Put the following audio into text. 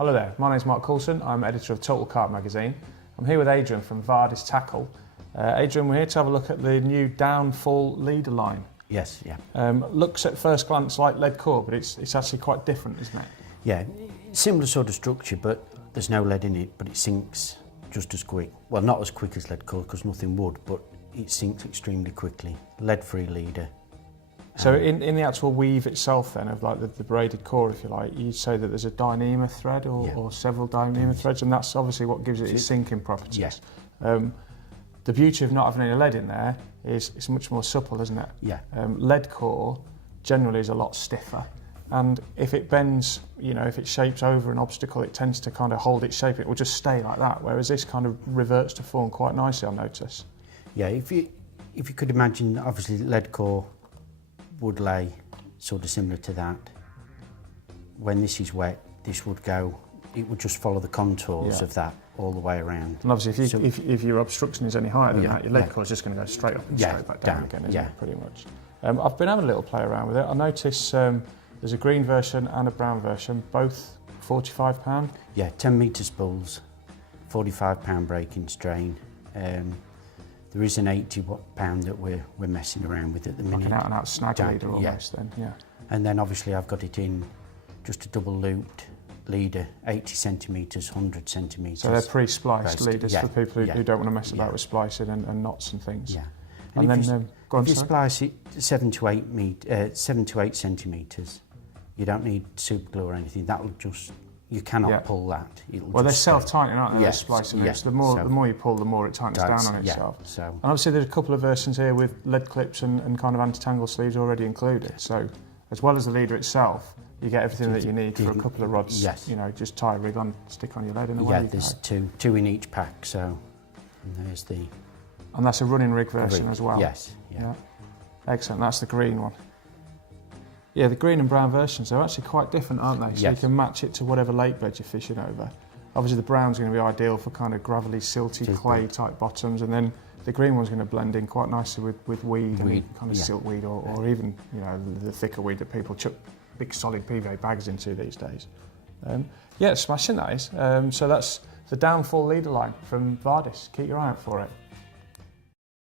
Hello there, my name's Mark Coulson, I'm editor of Total Kart magazine. I'm here with Adrian from Vardis Tackle. Adrian, we're here to have a look at the new downfall leader line. Yes, yeah. Looks at first glance like lead core, but it's actually quite different, isn't it? Yeah, similar sort of structure, but there's no lead in it, but it sinks just as quick. Well, not as quick as lead core, because nothing would, but it sinks extremely quickly. Lead-free leader. So in the actual weave itself then, of like the braided core, if you like, you'd say that there's a Dyneema thread or several Dyneema threads, and that's obviously what gives it its sinking properties. Yeah. The beauty of not having any lead in there is it's much more supple, isn't it? Yeah. Lead core generally is a lot stiffer, and if it bends, you know, if it shapes over an obstacle, it tends to kind of hold its shape. It will just stay like that, whereas this kind of reverts to form quite nicely, I notice. Yeah, if you could imagine, obviously lead core would lay sort of similar to that. When this is wet, this would go, it would just follow the contours of that all the way around. And obviously if your obstruction is any higher than that, your lead core is just going to go straight up and straight back down again, isn't it, pretty much. I've been having a little play around with it. I notice there's a green version and a brown version, both £45. Yeah, 10 metre spools, £45 braking strain. There is an £80 that we're messing around with at the minute. Like an out-and-out snag leader almost then, yeah. And then obviously I've got it in just a double looped leader, 80 centimetres, 100 centimetres. So they're pre-spliced leaders for people who don't want to mess about with splicing and knots and things. Yeah. And then if you splice it 7 to 8 centimetres, you don't need super glue or anything. That'll just, you cannot pull that. Well, they're self-tightening, aren't they? They're splicing loops. The more you pull, the more it tightens down on itself. So. And obviously there's a couple of versions here with lead clips and kind of anti-tangle sleeves already included. So as well as the leader itself, you get everything that you need for a couple of rods. Yes. You know, just tie a rig on, stick on your lead and away you go. There's two in each pack, so and there's the... And that's a running rig version as well? Yes. Yeah. Excellent, that's the green one. Yeah, the green and brown versions are actually quite different, aren't they? So you can match it to whatever lake bed you're fishing over. Obviously the brown's going to be ideal for kind of gravelly, silty, clay type bottoms, and then the green one's going to blend in quite nicely with weed and kind of siltweed or even, you know, the thicker weed that people chuck big solid PVA bags into these days. Yeah, smashing that is. So that's the downfall leader line from Vardis. Keep your eye out for it.